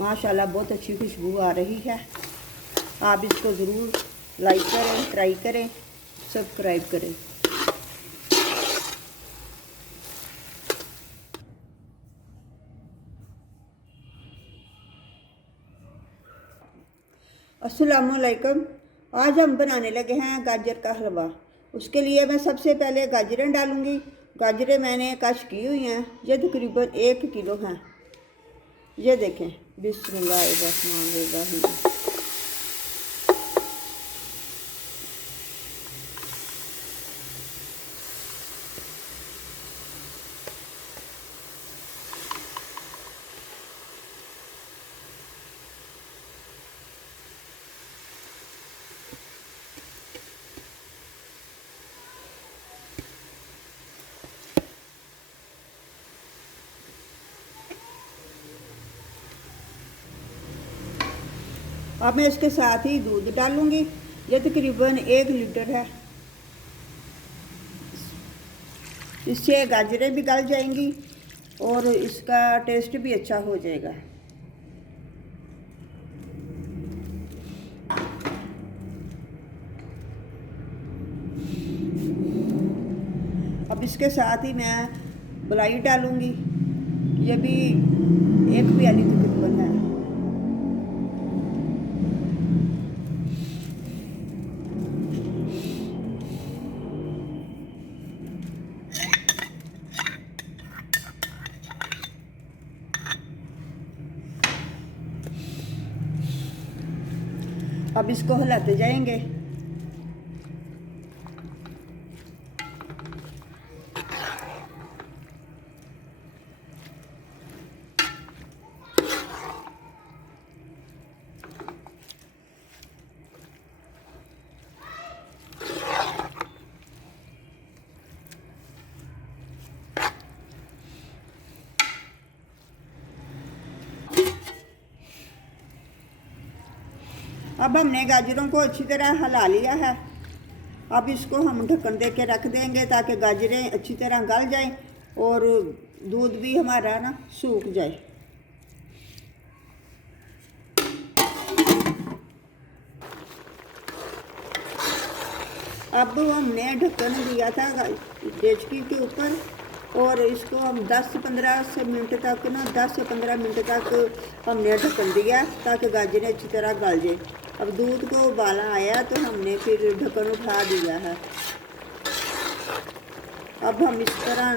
माशाल्लाह बहुत अच्छी खुशबू आ रही है। आप इसको ज़रूर लाइक करें, ट्राई करें, सब्सक्राइब करें। अस्सलामुअलैकुम। आज हम बनाने लगे हैं गाजर का हलवा। उसके लिए मैं सबसे पहले गाजरें डालूंगी। गाजरें मैंने कश की हुई हैं, ये तकरीबन 1 किलो हैं। ये देखें, बिस्मिल्लाहिर्रहमानिर्रहीम। अब मैं इसके साथ ही दूध डालूंगी। ये तकरीबन 1 लीटर है। इससे गाजरें भी गल जाएंगी और इसका टेस्ट भी अच्छा हो जाएगा। अब इसके साथ ही मैं मलाई डालूंगी। ये भी 1 प्याली तकरीबन है। अब इसको हिलाते जाएंगे। अब हमने गाजरों को अच्छी तरह हिला लिया है। अब इसको हम ढक्कन दे के रख देंगे ताकि गाजरें अच्छी तरह गल जाएं और दूध भी हमारा ना सूख जाए। अब हमने ढक्कन दिया था डेचकी के ऊपर और इसको हम 10-15 मिनट तक ना 10 से 15 मिनट तक हमने ढक्कन दिया ताकि गाजरें अच्छी तरह गल जाए। अब दूध को उबाला आया तो हमने फिर ढक्कन उठा दिया है। अब हम इस तरह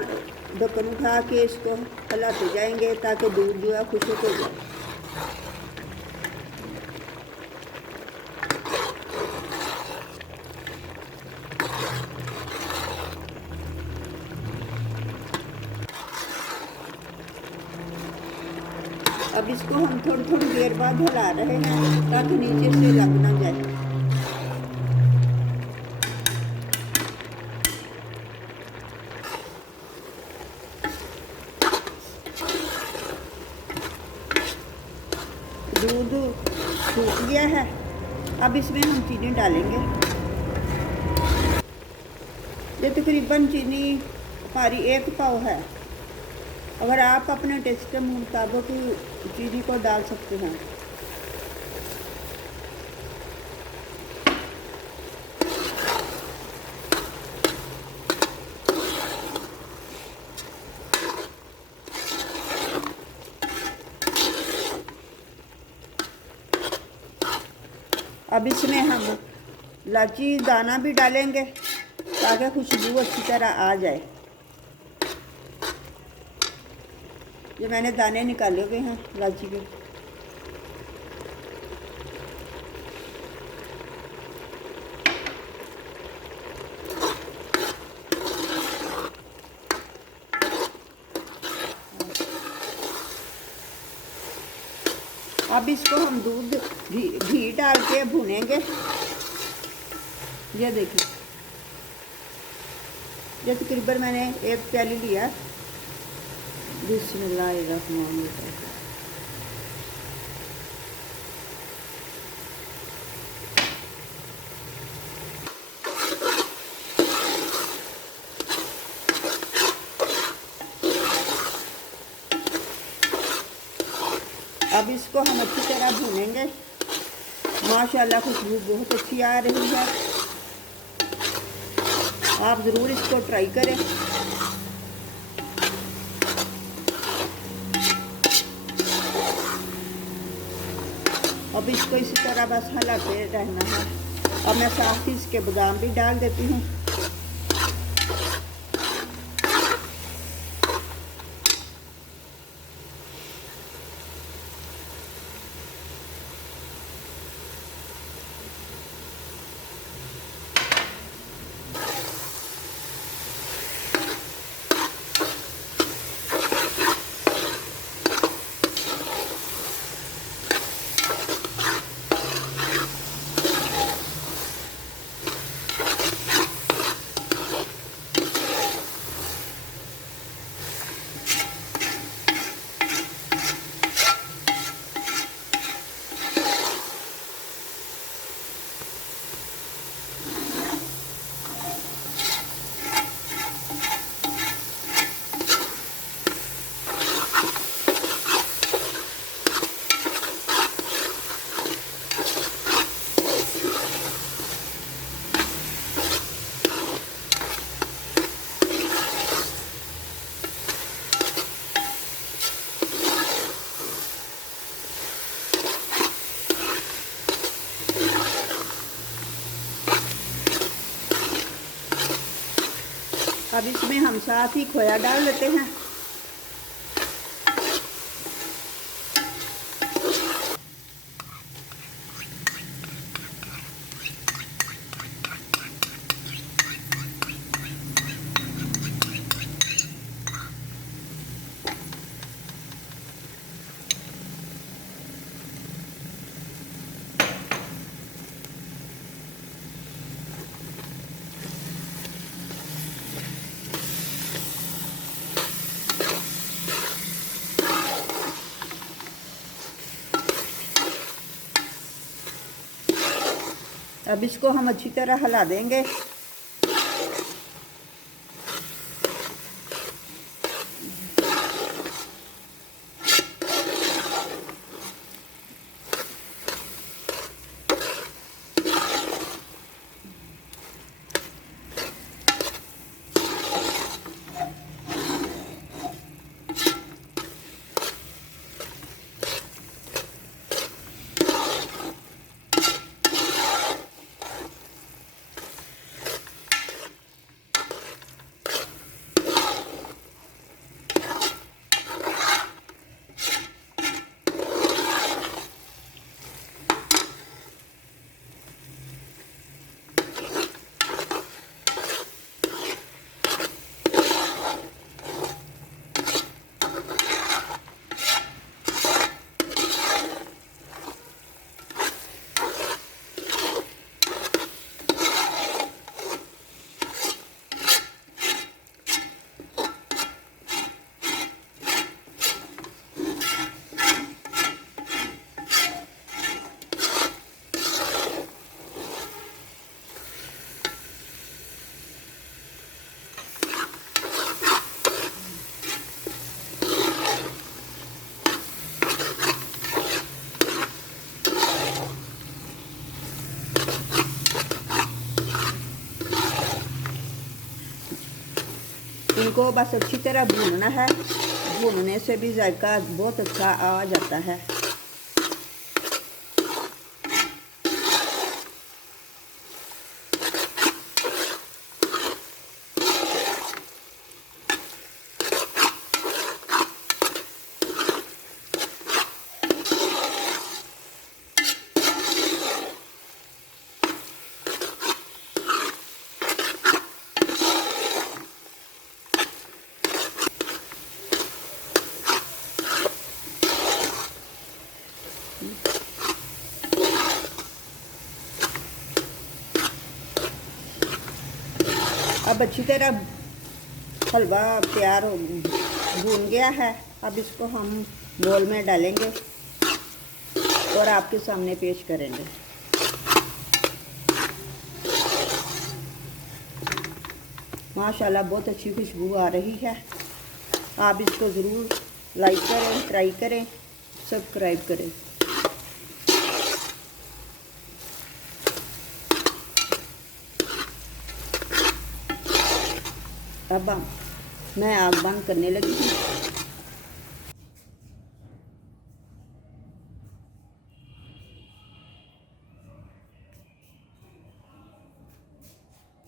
ढक्कन उठा के इसको हिलाते जाएंगे ताकि दूध जो है खुशक हो जाए। अब इसको हम थोड़ी थोड़ी देर बाद हिला रहे हैं ताकि नीचे से लग ना जाए। दूध सूख गया है। अब इसमें हम चीनी डालेंगे। ये तकरीबन चीनी हमारी 1 पाव है। अगर आप अपने टेस्ट के मुताबिक चीनी को डाल सकते हैं। अब इसमें हम इलायची दाना भी डालेंगे ताकि खुशबू अच्छी तरह आ जाए। ये मैंने दाने निकाले हुए हैं इलायची के। अब इसको हम दूध घी डाल के भूनेंगे। ये देखिए, ये तकरीबन मैंने 1 प्याली लिया। बिस्मिल्लाहिर्रहमानिर्रहीम। अब इसको हम अच्छी तरह भूनेंगे। माशाल्लाह खुशबू बहुत अच्छी आ रही है। आप ज़रूर इसको ट्राई करें। अब इसको इसी तरह बस हिलाते रहना है। अब मैं साथ ही इसके बादाम भी डाल देती हूँ। अब इसमें हम साथ ही खोया डाल लेते हैं। अब इसको हम अच्छी तरह हिला देंगे। इनको बस अच्छी तरह भूनना है। भूनने से भी जायका बहुत अच्छा आ जाता है। अब अच्छी तरह हलवा तैयार हो भून गया है। अब इसको हम बोल में डालेंगे और आपके सामने पेश करेंगे। माशाल्लाह बहुत अच्छी खुशबू आ रही है। आप इसको ज़रूर लाइक करें, ट्राई करें, सब्सक्राइब करें। अब मैं आग बंद करने लगी हूँ।